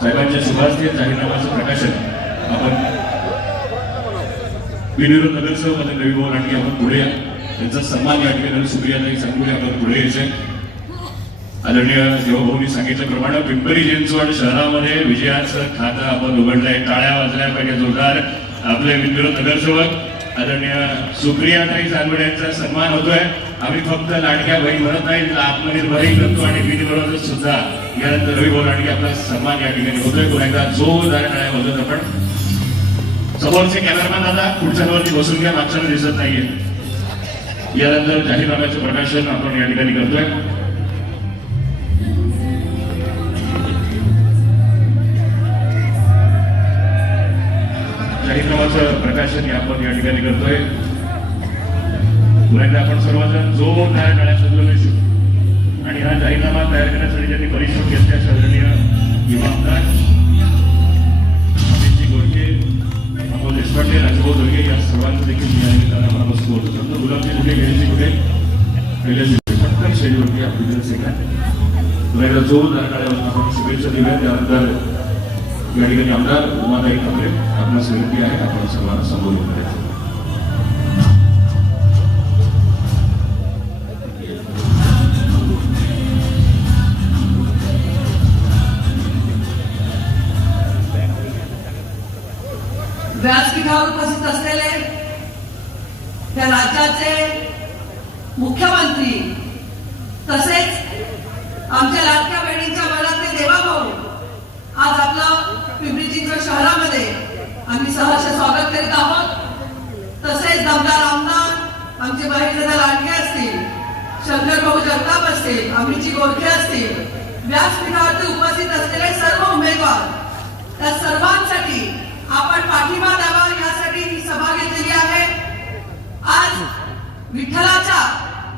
साहेबांच्या सुभाषीय जाहीरनाम्याचं प्रकाशन आपण विनिरोध नगरसेवक मधील रविभाऊ लांडगे आपण पुढे त्यांचा सन्मान या ठिकाणी सुप्रियाताई सांगूया. आपण पुढे यायचे आदरणीय देवभाऊनी सांगितल्याप्रमाणे पिंपरी चिंचवड शहरामध्ये विजयाचं खातं आपण उघडलंय. टाळ्या वाजल्या पाहिजे जोरदार आपले विनिरोध नगरसेवक आदरणीय सुप्रियाताई सांगुळे यांचा सन्मान होतोय. आम्ही फक्त लाडक्या बहीण म्हणत नाही तर आत्मनिर्भरही करतो आणि बिनविरोध सुद्धा यानंतर रवी लांडगे आपला सन्मान या ठिकाणी होतोय. पुन्हा एकदा जोरदार टाळ्या वाजवत आपण समोरचे कॅमेरामॅन आता खुर्च्यांवरती बसून घ्या मागच्या दिसत नाहीये. यानंतर जाहीरनाम्याचं प्रकाशन आपण या ठिकाणी करतोय. जाहीरनामाचं प्रकाशन आपण या ठिकाणी करतोय. पुन्हा आपण सर्वजण जोरदार टाळ्या सजवले आणि हा जाहीरनामा तयार करण्यासाठी ज्यांनी परिश्रम घेतले आदरणीय युवा आमदार अमितजी गोडके अमोल देशपांडे राजभाऊ दोडके या सर्वांचं देखील मी या निमित्तानं मनापासून बोलतो तर गुलाबजी कुठे गेलेजी कुठे पहिल्या पटकन शैलीवरती आपली सेकंड तुला एकदा जोरदार टाळ्यावर आपण शुभेच्छा दिल्या त्यानंतर या ठिकाणी आमदार उमाताई ठाकरे आपल्या विनंती आहे. आपण सर्वांना संबोधित करायचं. व्यासपीठावर उपस्थित असलेले त्या राज्याचे मुख्यमंत्री तसेच आमच्या लाडक्या बहिणींच्या मनातले देवाभाऊ आज आपलं पिंपरी चिंचवड शहरामध्ये आम्ही सहर्ष स्वागत करीत आहोत. तसेच दमदार आमदार आमचे बहिणीदादा लाडके असतील शंकर भाऊ जगताप असतील अमितजी गोरखे असतील व्यासपीठावरती उपस्थित असलेले सर्व उमेदवार त्या सर्वांसाठी आपण पाठिंबा द्यावा यासाठी ही सभा घेतलेली आहे. आज विठ्ठलाच्या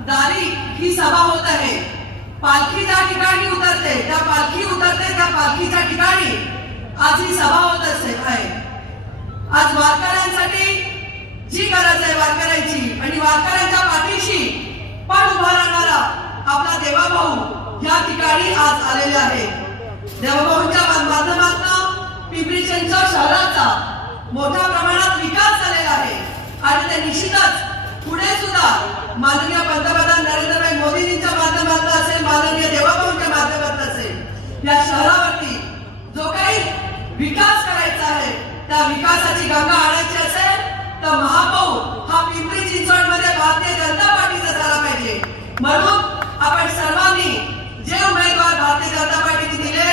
दारी ही सभा होत आहे. पालखी ज्या ठिकाणी उतरते त्या पालखी उतरते त्या पालखीच्या ठिकाणी आज ही सभा होत असते आहे. आज वारकऱ्यांसाठी जी गरज आहे वारकऱ्यांची आणि वारकऱ्यांच्या पाठीशी पण उभा राहणारा आपला देवाभाऊ या ठिकाणी आज आलेले आहे. देवाभाऊंच्या माध्यमातून पिंपरी चिंचवड शहरात मोठ्या प्रमाणात विकास झालेला आहे आणि ते निश्चितच पुढे माननीय पंतप्रधान नरेंद्रभाई मोदींच्या माध्यमातून असेल माननीय देवाभाऊंच्या माध्यमातून असेल या शहरावरती जो काही विकास करायचा आहे त्या विकासाची गंगा आणायची असेल तर महापौर हा पिंपरी चिंचवडमध्ये भारतीय जनता पार्टीचा झाला पाहिजे. म्हणून आपण सर्वांनी जे उमेदवार भारतीय जनता पार्टीने दिले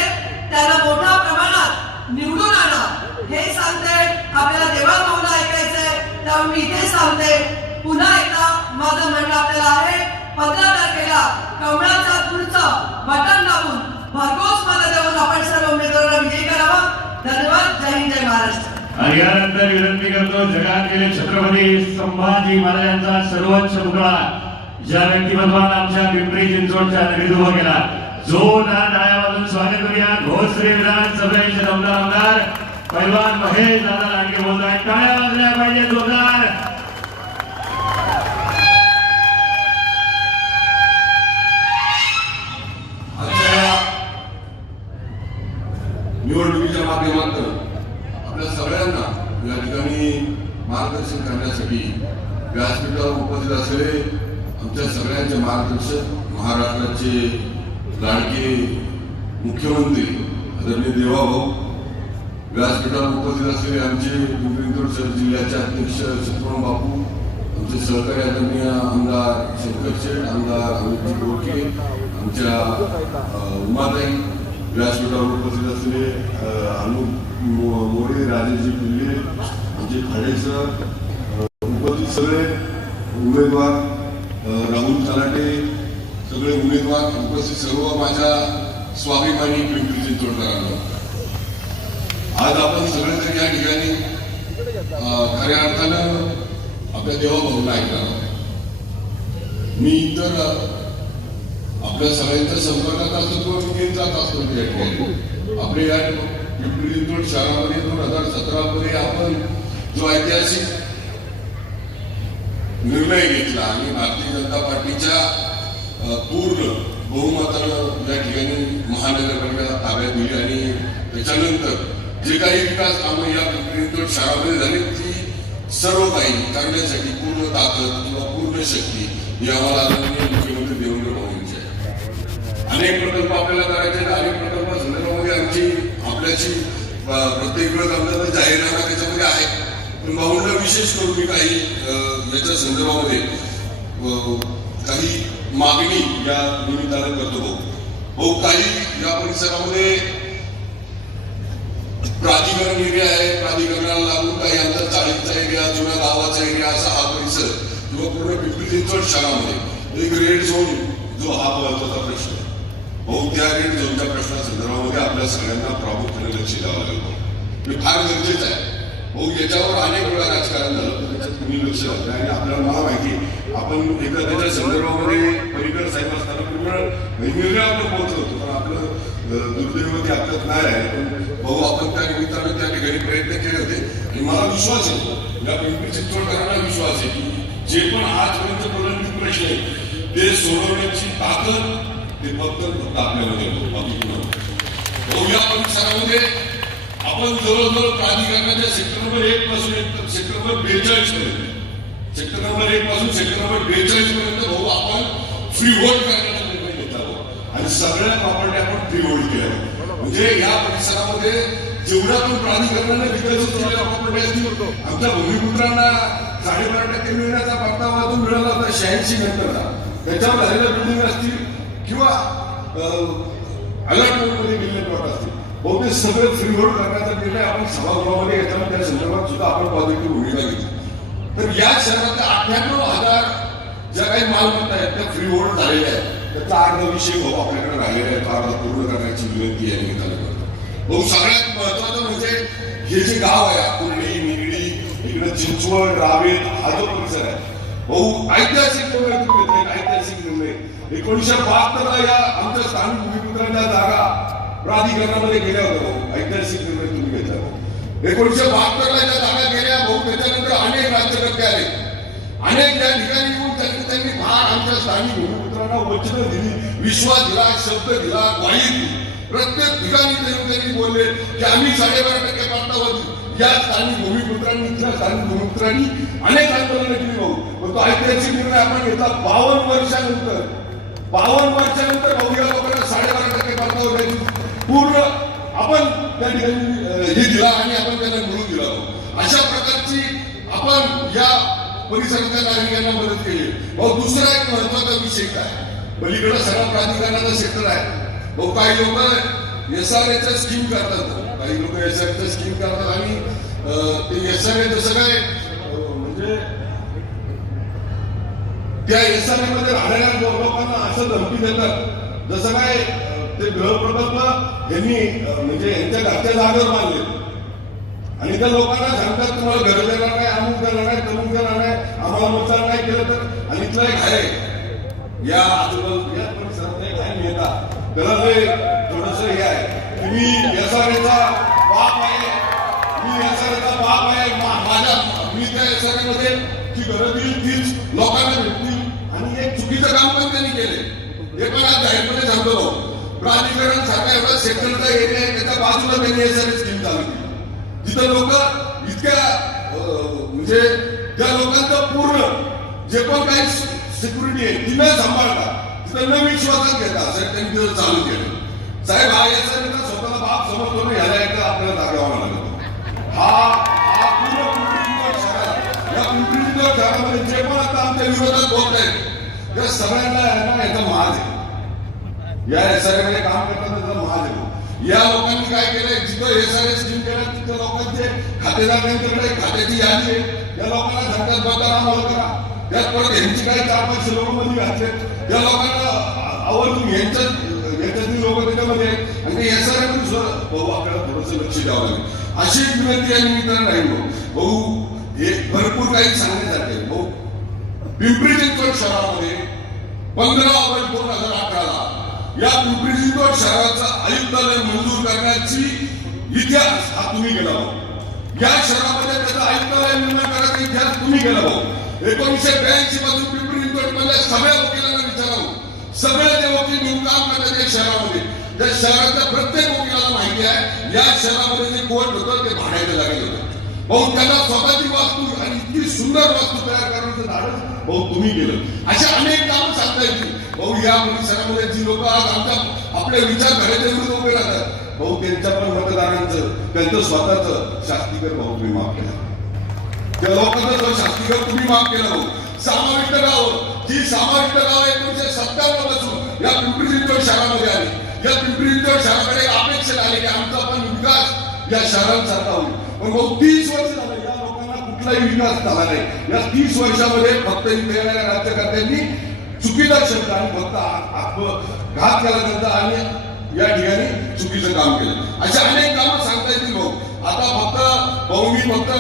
त्याला मोठ्या प्रमाणात निवडून आणा. हे सांगते आपल्याला देवाभाऊला ऐकायचंय त्यामुळे मी इथे सांगते पुन्हा एकदा माझं म्हणणं आपल्याला आहे पंधरा तारखेला कमळाचा पुढचं बटन दाबून भरघोस मदत देऊन आपण सर्व उमेदवारांना विजयी करावा. धन्यवाद. जय हिंद जय महाराष्ट्र. आणि यानंतर विनंती करतो जगातील छत्रपती संभाजी महाराजांचा सर्वोच्च मुकळा ज्या व्यक्तिमत्वानं आमच्या पिंपरी चिंचवडच्या नगरीत उभा केला. जोरदार टाळ्यामधून स्वागत करूया. घोसरे विधानसभेचे आमदार आमदार पैलवान महेश दादा लांडगे बोलत आहेत टाळ्या वाजल्या पाहिजे जोरदार. व्यासपीठावर आमच्या सगळ्यांचे मार्गदर्शक महाराष्ट्राचे लाडके मुख्यमंत्री आदरणीय देवाभाऊ व्यासपीठावर उपस्थित असलेले आमचे पिंपरी जिल्ह्याचे अध्यक्ष शत्रुघ्न बापू आमचे सहकारी आदरणीय आमदार शंकर शेठ आमदार अमितजी गोडके आमच्या उमाताई व्यासपीठावर उपस्थित असलेले अनु अनुप मो- मोरे पिल्ले आमचे खाडे सर उपस्थित सगळे उमेदवार राहुल तलाटे सगळे उमेदवार उपस्थित सर्व माझ्या स्वाभिमानी पिंपरी चिंचवडकरांना आज आपण सगळेजण या ठिकाणी खऱ्या अर्थानं आपल्या देवाभाऊंना ऐकणार मी इतर आपल्या सगळ्यांच्या संपर्कात असतो किंवा मी जात असतो या ठिकाणी. आपल्या या पिंपरी चिंचवड शहरामध्ये दोन हजार सतरा मध्ये आपण जो ऐतिहासिक निर्णय घेतला आणि भारतीय जनता पार्टीच्या पूर्ण बहुमतानं या ठिकाणी महानगरपालिका ताब्यात दिली आणि त्याच्यानंतर जे काही विकास कामं या प्रक्रियेतून शाळामध्ये झाली ती सर्व काही करण्यासाठी पूर्ण ताकद किंवा पूर्ण शक्ती यावर आदरणीय मुख्यमंत्री देवेंद्र फडणवीस आहे अनेक प्रकल्प आपल्याला करायचे अनेक प्रकल्प संदर्भामध्ये आमची आपल्याची प्रत्येक वेळेस आमचा जाहीरनामा त्याच्यामध्ये आहे. पण विशेष करून मी काही याच्या संदर्भामध्ये काही मागणी या निमित्तानं करतो. भाऊ भाऊ काही या परिसरामध्ये प्राधिकरण एरिया आहे. प्राधिकरणाला लागून काही अंतर चाळीचा एरिया जुन्या गावाचा एरिया असा हा परिसर किंवा पूर्ण पिंपरी चिंचवड शहरामध्ये. एक रेड झोन जो हा महत्त्वाचा प्रश्न आहे. भाऊ त्या रेड झोनच्या प्रश्नासंदर्भामध्ये आपल्या सगळ्यांना प्रामुख्याने लक्ष द्यावं लागेल. भाऊ. फार गरजेचं आहे. भाऊ याच्यावर अनेक वेळा राजकारण झालं. तुम्ही लक्ष आणि आपल्याला मला माहिती आपण एखाद्याच्या संदर्भामध्ये परिकर साहेब असताना पूर्ण वेगवेगळ्या आपण बोलत होतो. पण आपलं दुर्दैव ते आपल्यात नाही आहे. पण भाऊ आपण त्या निमित्तानं त्या ठिकाणी प्रयत्न केले होते. आणि मला विश्वास आहे. या पिंपरी चिंचवडकरांना विश्वास आहे की जे पण आजपर्यंत प्रलंबित प्रश्न आहेत ते सोडवण्याची ताकद ते फक्त फक्त आपल्यामध्ये भाऊ या परिसरामध्ये आपण जवळजवळ प्राधिकरणाच्या सेक्टर नंबर एक पासून एक- सेक्टर नंबर बेचाळीस पर्यंत. सेक्टर नंबर एक पासून सेक्टर नंबर बेचाळीस पर्यंत भाऊ आपण फ्री होल्ड करण्याचा निर्णय घेत आहोत. आणि सगळ्या प्रॉपर्टी आपण फ्री होल्ड केल्या म्हणजे या परिसरामध्ये जेवढ्या पण प्राधिकरणाने विकसित केलेल्या प्रॉपर्टी असतील आमच्या भूमिपुत्रांना साडेबारा टक्के मिळण्याचा परतावा जो मिळाला होता शहाऐंशी नंतरला त्याच्यावर झालेल्या बिल्डिंग असतील किंवा अलर्टमध्ये गेलेले प्लॉट असतील. बहुतेक सगळं फ्री होल्ड करण्याचा निर्णय आपण सभागृहामध्ये घेतला त्या संदर्भात सुद्धा आपण पॉझिटिव्ह भूमिका घेतली. तर या शहरातल्या अठ्ठ्याण्णव हजार ज्या काही मालमत्ता आहेत त्या फ्री होल्ड झालेल्या आहेत. त्याचा अर्ध विषय भाऊ आपल्याकडे राहिलेला आहे तो अर्ध पूर्ण करण्याची विनंती या निमित्ताने करतो. भाऊ सगळ्यात महत्वाचं म्हणजे हे जे गाव आहे अकुर्ली निगडी इकडे चिंचवड रावेत हा जो परिसर आहे. भाऊ ऐतिहासिक निर्णय तुम्ही ऐतिहासिक निर्णय. एकोणीसशे बहात्तरला या आमच्या स्थानिक भूमिपुत्रांच्या जागा प्राधिकरणामध्ये गेल्या होतो भाऊ. ऐतिहासिक निर्णय तुम्ही घेतला. भाऊ एकोणीशे बहात्तरला ज्या जागा गेल्या भाऊ त्याच्यानंतर अनेक राज्यकर्ते आले. अनेक त्या ठिकाणी येऊन त्यांनी त्यांनी फार आमच्या स्थानिक भूमिपुत्रांना वचन दिली विश्वास दिला शब्द दिला ग्वाही दिली. प्रत्येक ठिकाणी त्यांनी बोलले की आम्ही साडेबारा टक्के प्रांतावरती या स्थानिक भूमिपुत्रांनी इथल्या स्थानिक भूमिपुत्रांनी अनेक आंदोलनं केली भाऊ. पण तो ऐतिहासिक निर्णय आपण घेतला बावन्न वर्षानंतर. बावन्न वर्षानंतर भाऊ या लोकांना साडेबारा टक्के प्रांतावर पूर्ण आपण त्या ठिकाणी हे दिला आणि आपण त्यांना मिळून दिला. अशा प्रकारची आपण या परिसराच्या नागरिकांना मदत केली. भाऊ दुसरा एक महत्त्वाचा विषय काय? पलीकडे सगळा प्राधिकरणाचा सेक्टर आहे. भाऊ काही लोक एस आर एच्या स्कीम करतात. काही लोक एस आर एच्या स्कीम करतात आणि ते एस आर जसं काय म्हणजे त्या एस आरमध्ये राहणाऱ्या लोकांना असं धमकी देतात. जसं काय ते गृहप्रकल्प यांनी म्हणजे यांच्या घरच्या जागेवर बांधले. आणि त्या लोकांना सांगतात तुम्हाला घर देणार नाही अमुक देणार नाही तमुक देणार नाही आम्हाला नुकसान नाही केलं तर. आणि इथला एक आहे या आजूबाजू या परिसरात एक आहे नेता त्याला थोडस हे आहे की मी एसआरएचा बाप आहे मी एसआरएचा बाप आहे माझ्या मी त्या एसआरए मध्ये जी घरं दिली तीच लोकांना भेटतील. आणि एक चुकीचं काम पण त्यांनी केले हे पण आज जाहीरपणे सांगतो प्राधिकरण सारखा एवढा सेक्टरचा एरिया आहे त्याच्या बाजूला त्यांनी एसआरए स्कीम चालू केली. लोक इतक्या म्हणजे त्या लोकांचं पूर्ण जे पण काही सिक्युरिटी आहे ती न सांभाळता तिथं न विश्वासात घेता असं त्यांनी तिथं चालू केलं. साहेब हा याचा नेता स्वतःला बाप समजतो ना ह्याला एकदा आपल्याला दाखवावा लागेल. हा हा पूर्ण शहरात या पिंपरी शहरामध्ये जे पण आता आमच्या विरोधात बोलत आहेत त्या सगळ्यांना यांना ना याचा महाज आहे. या एसआरएमध्ये काम करताना तिथं महादेव. या लोकांनी काय केलंय? जिथं एसआरएस स्कीम केलं तिथं लोकांचे खातेदार त्यांच्याकडे खात्याची यादी आहे. या लोकांना सांगतात बघताना मोल करा त्यात परत यांची काही चार पाचशे लोक मध्ये घातले? या लोकांना आवर्जून यांच्या याच्यातली लोक त्याच्यामध्ये आहेत. आणि ते एसआरए सुद्धा भाऊ आपल्याला थोडंसं लक्ष द्यावं लागेल. अशी एक विनंती या निमित्तानं राहील भाऊ. हे भरपूर काही सांगण्यासारखे भाऊ पिंपरी चिंचवड शहरामध्ये पंधरा ऑगस्ट दोन हजार अठराला या पिंपरी चिंचवड शहराचं आयुक्तालय मंजूर करण्याची इतिहास हा तुम्ही गेला भाऊ. या शहरामध्ये त्याचा आयुक्तालय निर्माण करायचा इतिहास तुम्ही गेला भाऊ. एकोणीसशे ब्याऐंशी पासून पिंपरी चिंचवड मधल्या सगळ्या वकिलांना विचारावं सगळे जे वकील नियुक्त काम करतात त्या शहरामध्ये. त्या शहराच्या प्रत्येक वकिलाला माहिती आहे या शहरामध्ये जे कोर्ट होतं ते भाड्याच्या लागले होते. भाऊ त्याला स्वतःची वास्तू सुंदर वास्तू तयार करण्याचं धाडस भाऊ तुम्ही केलं. अशा अनेक कामं सांगता येतील. भाऊ या परिसरामध्ये जी लोक आज आमच्या आपल्या विचारधारेच्या विरुद्ध उभे राहतात भाऊ त्यांच्या पण मतदारांचं त्यांचं स्वतःच शास्त्रीकर भाऊ तुम्ही माफ केला. त्या लोकांचं जो तुम्ही माफ केला भाऊ सामाविष्ट गाव जी सामाविष्ट गाव एकोणीशे सत्त्याण्णवपासून या पिंपरी चिंचवड शहरामध्ये आली. या पिंपरी चिंचवड शहराकडे एक अपेक्षा आली की आमचा पण विकास या शहरांसारखा होईल. पण भाऊ तीस वर्ष कुठलाही विकास झाला नाही. या तीस वर्षामध्ये फक्त इथे राज्यकर्त्यांनी चुकीचा शब्द आणि फक्त आ- आत्मघात केला त्यांचा आणि या ठिकाणी चुकीचं काम केलं. अशा अनेक कामं सांगता येतील भाऊ. आता फक्त भाऊ मी फक्त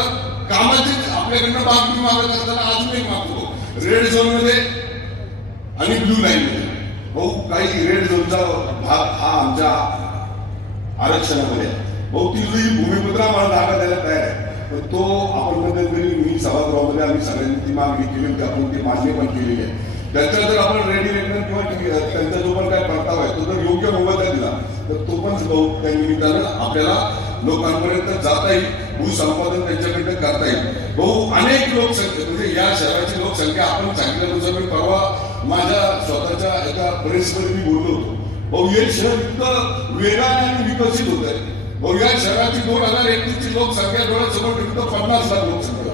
कामाचीच आपल्याकडनं मागणी मागत असताना अजून एक मागतो रेड झोनमध्ये आणि ब्लू लाईन मध्ये. भाऊ काही रेड झोनचा भाग हा आमच्या आरक्षणामध्ये भाऊ ती भूमिपुत्रा मला जागा द्यायला तयार आहे. तो आपण मध्यंतरी मी सभागृहामध्ये आम्ही सगळ्यांनी ती मागणी केली होती आपण ती मान्य पण केलेली आहे त्याच्या जर आपण रेडी रेटन किंवा त्यांचा जो पण काय परतावा आहे तो जर योग्य मोबदला दिला तर तो पण त्या निमित्तानं आपल्याला लोकांपर्यंत जाता येईल भूसंपादन त्यांच्याकडनं करता येईल. भाऊ अनेक लोकसंख्या म्हणजे या शहराची लोकसंख्या आपण सांगितल्यानुसार मी परवा माझ्या स्वतःच्या एका प्रेसमध्ये मी बोललो होतो. भाऊ हे शहर इतकं वेगाने आणि विकसित होत आहे. भाऊ शहरातील दोन हजार एकवीसची लोकसंख्या डोळ्यासमोर ठेवली तर पन्नास लाख लोकसंख्या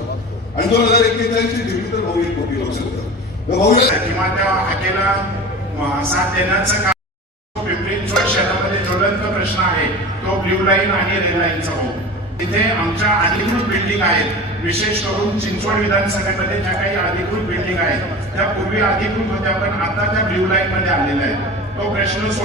आणि दोन हजार एक्केचाळीस ठेवली तर भाऊ एक कोटी लोकसंख्या तर किंवा त्या हाकेला साथ देण्याचं काम पिंपरी चिंचवड शहरामध्ये ज्वलंत प्रश्न आहे. तो ब्ल्यू लाईन आणि रेड लाईनचा हो. भाऊ तिथे आमच्या अधिकृत बिल्डिंग आहेत. विशेष करून चिंचवड विधानसभेमध्ये ज्या काही अधिकृत बिल्डिंग आहेत त्या पूर्वी अधिकृत होत्या पण आता त्या ब्ल्यू लाईन मध्ये आलेल्या आहेत. तो प्रश्न सोड